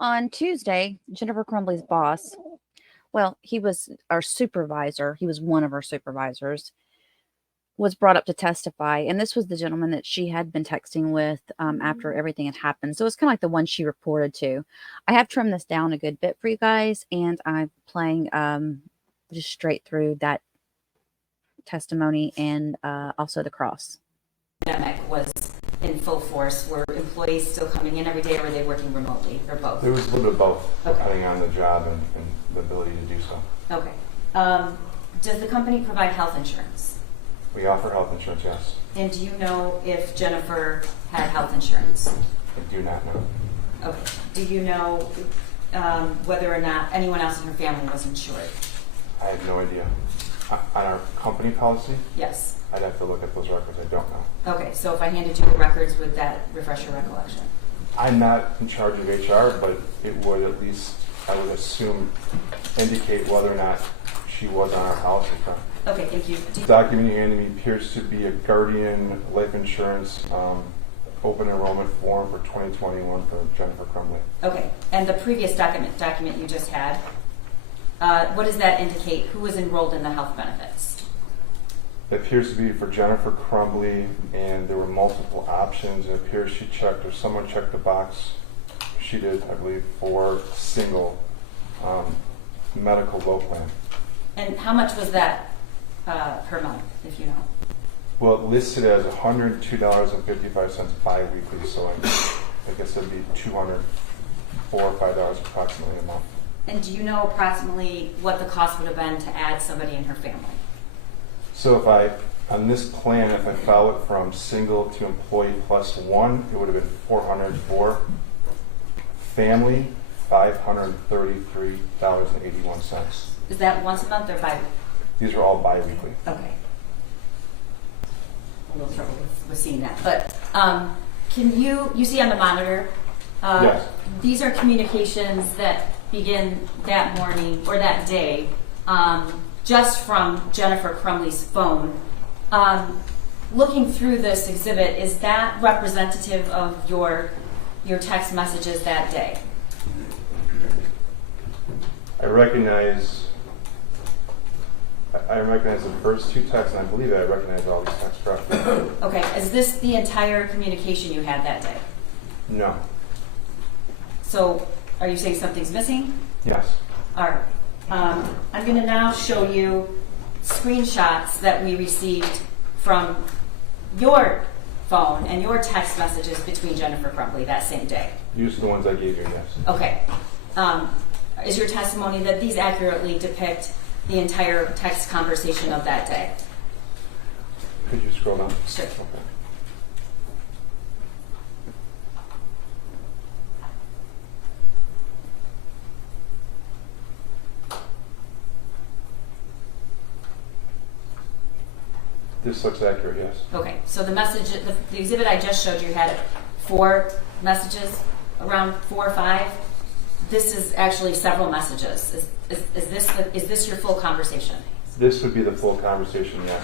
On Tuesday, Jennifer Crumbley's boss, well, he was our supervisor, he was one of our supervisors, was brought up to testify. And this was the gentleman that she had been texting with after everything had happened. So it's kind of like the one she reported to. I have trimmed this down a good bit for you guys, and I'm playing just straight through that testimony and also the cross. Pandemic was in full force. Were employees still coming in every day, or were they working remotely, or both? It was a little bit of both, Okay. depending on the job and the ability to do so. Okay. Does the company provide health insurance? We offer health insurance, yes. And do you know if Jennifer had health insurance? I do not know. Okay. Do you know whether or not anyone else in her family was insured? I have no idea. On our company policy, Yes. I'd have to look at those records. I don't know. Okay, so if I handed you the records, would that refresh your recollection? I'm not in charge of HR, but it would at least, I would assume, indicate whether or not she was on our policy front. Okay, thank you. The document you handed me appears to be a Guardian life insurance open enrollment form for 2021 for Jennifer Crumbley. Okay, and the previous document you just had, what does that indicate? Who was enrolled in the health benefits? It appears to be for Jennifer Crumbley, and there were multiple options. It appears she checked, or someone checked the box. She did, I believe, for single medical low plan. And how much was that per month, if you know? Well, it listed as $102.55 bi-weekly, so I guess it'd be $204 or $5 approximately a month. And do you know approximately what the cost would have been to add somebody in her family? So on this plan, if I file it from single to employee plus one, it would have been $404. Family, $533.81. Is that once a month or bi-weekly? These are all bi-weekly. Okay. A little trouble with seeing that. But can you see on the monitor, Yes. These are communications that begin that morning or that day just from Jennifer Crumbley's phone. Looking through this exhibit, is that representative of your text messages that day? I recognize the first two texts, and I believe that I recognize all these texts correctly. Okay, is this the entire communication you had that day? No. So, are you saying something's missing? Yes. All right. I'm going to now show you screenshots that we received from your phone and your text messages between Jennifer Crumbley that same day. Use the ones I gave you, yes. Okay. Is your testimony that these accurately depict the entire text conversation of that day? Could you scroll down? Sure. Okay. This looks accurate, yes. Okay. So the message, the exhibit I just showed you had 4 messages, around 4 or 5. This is actually several messages. Is this your full conversation? This would be the full conversation, yes.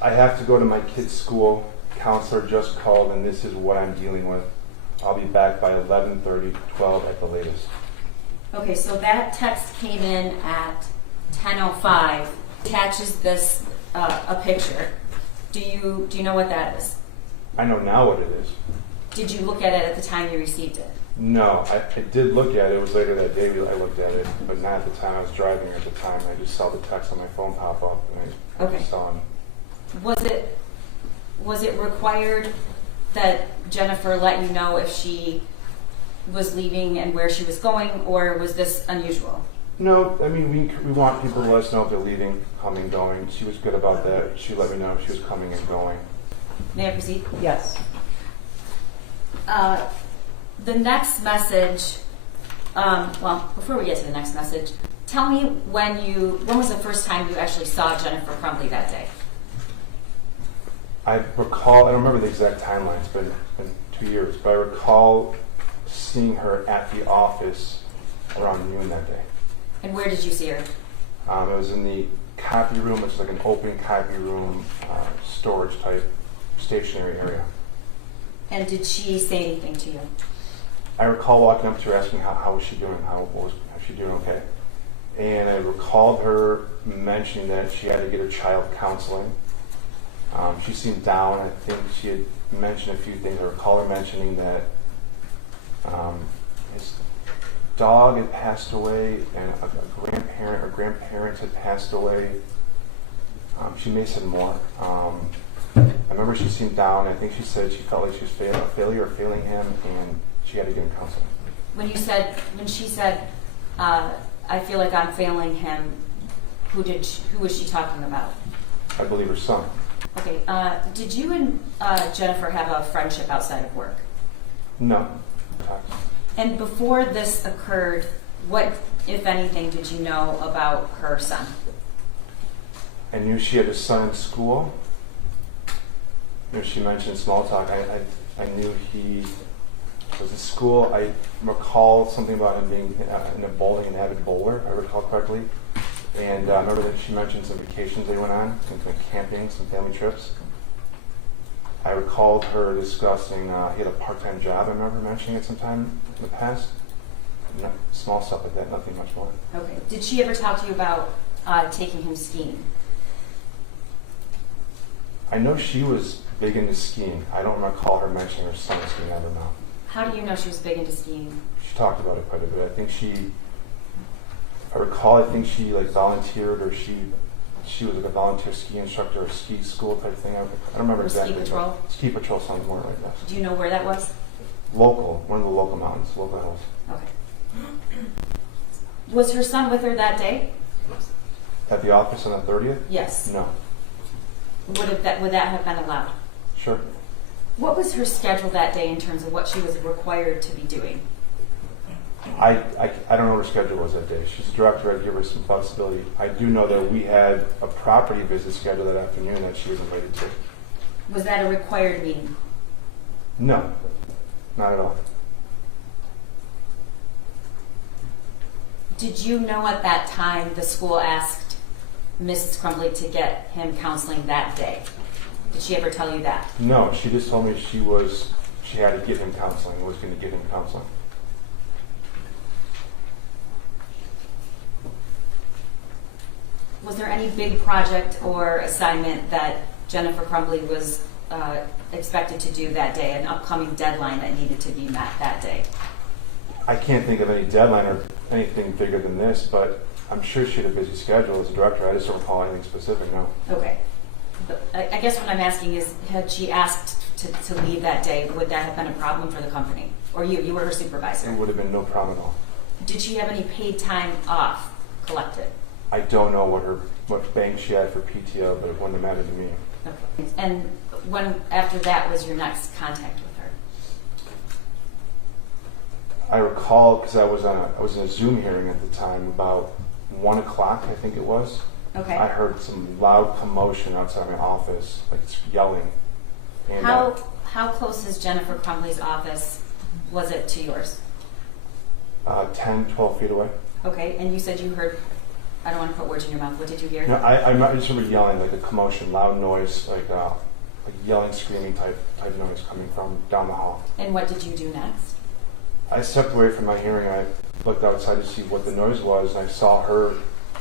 I have to go to my kid's school. Counselor just called, and this is what I'm dealing with. I'll be back by 11:30, 12 at the latest. Okay, so that text came in at 10:05. Attaches this a picture. Do you know what that is? I know now what it is. Did you look at it at the time you received it? No, I did look at it. It was later that day I looked at it, but not at the time I was driving. At the time, I just saw the text on my phone pop up, and I just saw him. Was it required that Jennifer let you know if she was leaving and where she was going, or was this unusual? No, I mean, we want people to let us know if they're leaving, coming, going. She was good about that. She let me know if she was coming and going. May I proceed? Yes. The next message, well, before we get to the next message, tell me when was the first time you actually saw Jennifer Crumbley that day? I recall, I don't remember the exact timeline, it's been 2 years, but I recall seeing her at the office around noon that day. And where did you see her? It was in the copy room, which is like an open copy room, storage type stationary area. And did she say anything to you? I recall walking up to her asking how was she doing, was she doing okay? And I recalled her mentioning that she had to get her child counseling. She seemed down. I think she had mentioned a few things. I recall her mentioning that his dog had passed away and a grandparent or grandparents had passed away. She may have said more. I remember she seemed down. I think she said she felt like she was failing him, and she had to get him counseling. When she said, I feel like I'm failing him, who was she talking about? I believe her son. Okay. Did you and Jennifer have a friendship outside of work? No. And before this occurred, what, if anything, did you know about her son? I knew she had a son in school. She mentioned small talk. I knew he was in school. I recall something about him being in a bowling, an avid bowler, if I recall correctly. And I remember that she mentioned some vacations they went on, some camping, some family trips. I recalled her discussing he had a part-time job. I remember mentioning it sometime in the past. No, small stuff like that, nothing much more. Okay. Did she ever talk to you about taking him skiing? I know she was big into skiing. I don't recall her mentioning her son skiing. I don't know. How do you know she was big into skiing? She talked about it quite a bit. I think she like volunteered, or she was like a volunteer ski instructor or ski school type thing. I don't remember or exactly. Ski patrol? Ski patrol sounds more like that. Do you know where that was? Local, one of the local mountains, local hills. Okay. Was her son with her that day? At the office on the 30th? Yes. No. Would that have been allowed? Sure. What was her schedule that day in terms of what she was required to be doing? I don't know what her schedule was that day. She's a director. I'd give her some flexibility. I do know that we had a property visit scheduled that afternoon that she was invited to. Was that a required meeting? No, not at all. Did you know at that time the school asked Mrs. Crumbley to get him counseling that day? Did she ever tell you that? No, she just told me she had to get him counseling, was going to get him counseling. Was there any big project or assignment that Jennifer Crumbley was expected to do that day, an upcoming deadline that needed to be met that day? I can't think of any deadline or anything bigger than this, but I'm sure she had a busy schedule as a director. I just don't recall anything specific, no. Okay. But I guess what I'm asking is, had she asked to leave that day, would that have been a problem for the company? Or you were her supervisor? It would have been no problem at all. Did she have any paid time off collected? I don't know what bank she had for PTO, but it wouldn't have mattered to me. Okay. And when after that was your next contact with her? I recall because I was in a Zoom hearing at the time about 1 o'clock, I think it was. Okay. I heard some loud commotion outside my office, like yelling. And, How close is Jennifer Crumbley's office was it to yours? 10, 12 feet away. Okay, and you said you heard, I don't want to put words in your mouth, what did you hear? No, I just remember yelling, like a commotion, loud noise, like yelling, screaming type noise coming from down the hall. And what did you do next? I stepped away from my hearing. I looked outside to see what the noise was, and I saw her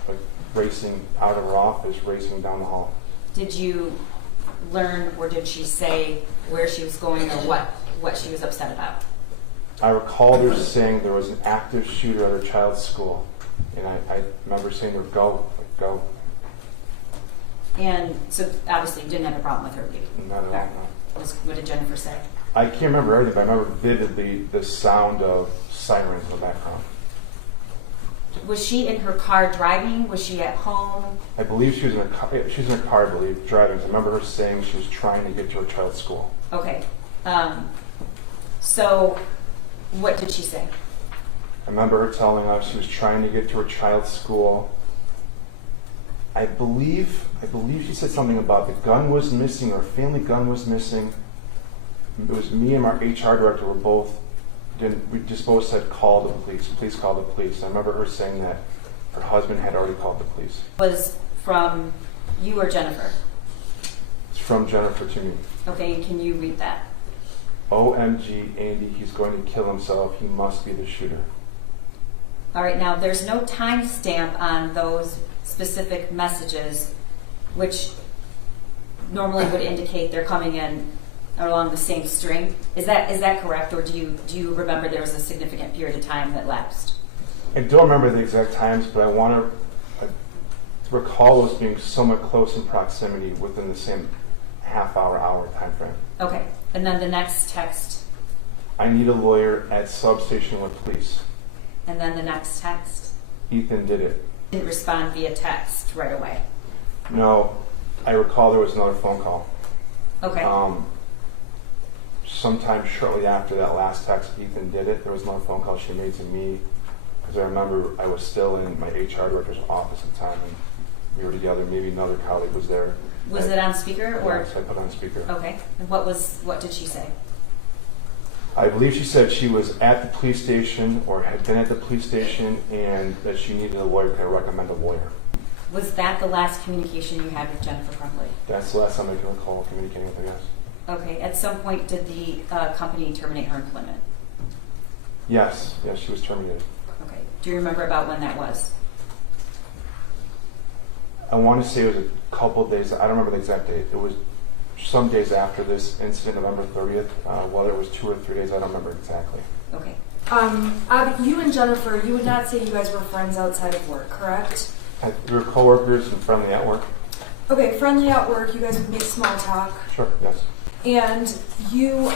like racing out of her office, racing down the hall. Did you learn, or did she say where she was going, or what she was upset about? I recall her saying there was an active shooter at her child's school, and I remember saying to her, go. And so obviously you didn't have a problem with her leaving. Not at all, no. What did Jennifer say? I can't remember everything, but I remember vividly the sound of sirens in the background. Was she in her car driving? Was she at home? I believe she was in a car. She was in a car, I believe, driving. So I remember her saying she was trying to get to her child's school. Okay. So what did she say? I remember her telling us she was trying to get to her child's school. I believe she said something about the gun was missing, or family gun was missing. It was me and our HR director we just both said call the police, please call the police. I remember her saying that her husband had already called the police. Was from you or Jennifer? It's from Jennifer to me. Okay, and can you read that? OMG, Andy, he's going to kill himself. He must be the shooter. All right, now there's no timestamp on those specific messages, which normally would indicate they're coming in along the same string. Is that correct, or do you remember there was a significant period of time that lapsed? I don't remember the exact times, but I want to recall those being somewhat close in proximity within the same half-hour time frame. Okay, and then the next text, I need a lawyer at substation with police. and then the next text. Ethan did it. Didn't respond via text right away. No, I recall there was another phone call. Okay. Sometime shortly after that last text, Ethan did it. There was another phone call she made to me, because I remember I was still in my HR director's office at the time, and we were together. Maybe another colleague was there. Was it on speaker or? Yes, I put it on speaker. Okay. And what did she say? I believe she said she was at the police station or had been at the police station and that she needed a lawyer. Could I recommend a lawyer? Was that the last communication you had with Jennifer Crumbley? That's the last time I can recall communicating with her, yes. Okay. At some point, did the company terminate her employment? Yes, she was terminated. Okay. Do you remember about when that was? I want to say it was a couple of days. I don't remember the exact date. It was some days after this incident, November 30th. Whether it was 2 or 3 days, I don't remember exactly. Okay. You and Jennifer, you would not say you guys were friends outside of work, correct? We were coworkers and friendly at work. Okay, friendly at work, you guys would make small talk. Sure, yes. And you,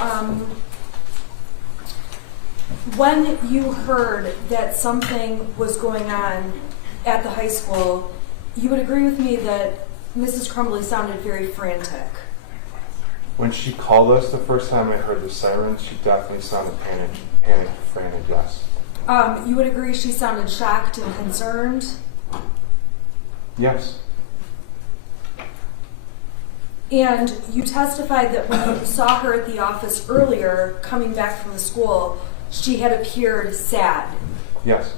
when you heard that something was going on at the high school, you would agree with me that Mrs. Crumbley sounded very frantic. When she called us the first time I heard the sirens, she definitely sounded panicked, frantic, yes. You would agree she sounded shocked and concerned? Yes. And you testified that when you saw her at the office earlier, coming back from the school, she had appeared sad. Yes.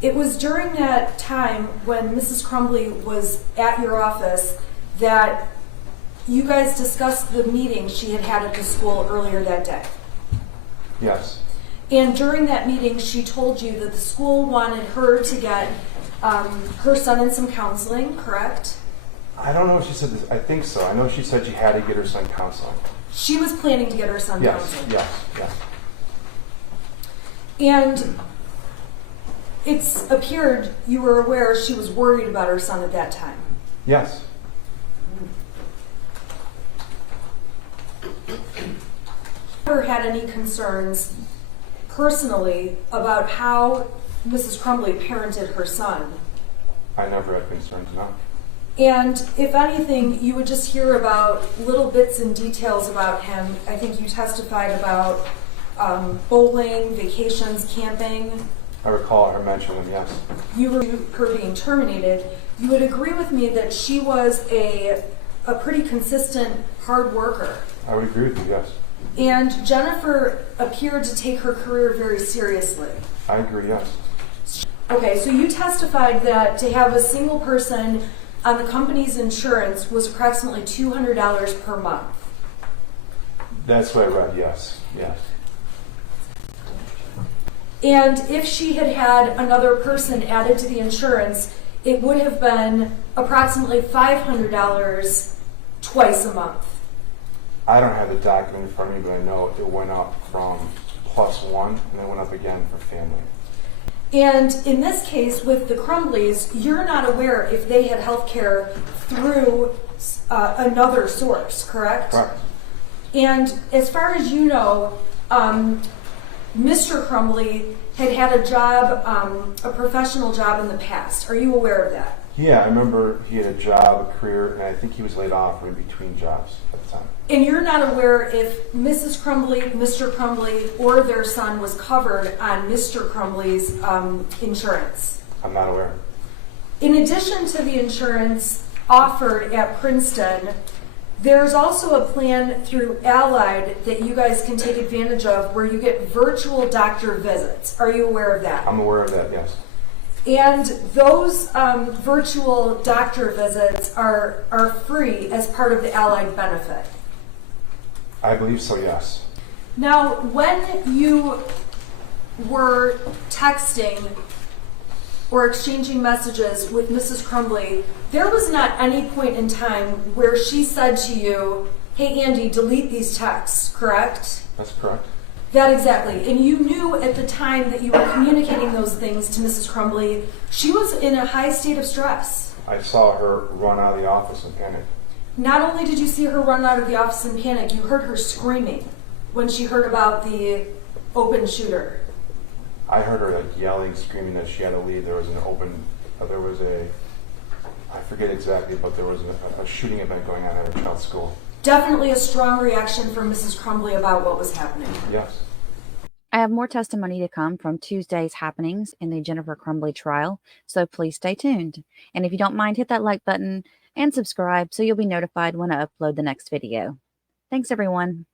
It was during that time when Mrs. Crumbley was at your office that you guys discussed the meeting she had had at the school earlier that day. Yes. And during that meeting, she told you that the school wanted her to get her son in some counseling, correct? I don't know if she said this. I think so. I know she said she had to get her son counseling. She was planning to get her son Yes, counseling. yes. And it's appeared you were aware she was worried about her son at that time. Yes. Never had any concerns personally about how Mrs. Crumbley parented her son. I never had concerns, no. And if anything, you would just hear about little bits and details about him. I think you testified about bowling, vacations, camping. I recall her mentioning them, yes. You were her being terminated. You would agree with me that she was a pretty consistent hard worker. I would agree with you, yes. And Jennifer appeared to take her career very seriously. I agree, yes. Okay, so you testified that to have a single person on the company's insurance was approximately $200 per month. That's what I read, yes, yes. And if she had had another person added to the insurance, it would have been approximately $500 twice a month. I don't have the document in front of me, but I know it went up from +1 and then went up again for family. And in this case, with the Crumbleys, you're not aware if they had health care through another source, correct? Correct. And as far as you know, Mr. Crumbley had had a job, a professional job in the past. Are you aware of that? Yeah, I remember he had a job, a career, and I think he was laid off or in between jobs at the time. And you're not aware if Mrs. Crumbley, Mr. Crumbley, or their son was covered on Mr. Crumbley's insurance? I'm not aware. In addition to the insurance offered at Princeton, there's also a plan through Allied that you guys can take advantage of where you get virtual doctor visits. Are you aware of that? I'm aware of that, yes. And those virtual doctor visits are free as part of the Allied benefit. I believe so, yes. Now, when you were texting or exchanging messages with Mrs. Crumbley, there was not any point in time where she said to you, hey, Andy, delete these texts, correct? That's correct. That exactly. And you knew at the time that you were communicating those things to Mrs. Crumbley, she was in a high state of stress. I saw her run out of the office in panic. Not only did you see her run out of the office in panic, you heard her screaming when she heard about the open shooter. I heard her like yelling, screaming that she had to leave. There was I forget exactly, but there was a shooting event going on at her child's school. Definitely a strong reaction from Mrs. Crumbley about what was happening. Yes. I have more testimony to come from Tuesday's happenings in the Jennifer Crumbley trial, so please stay tuned. And if you don't mind, hit that like button and subscribe so you'll be notified when I upload the next video. Thanks, everyone.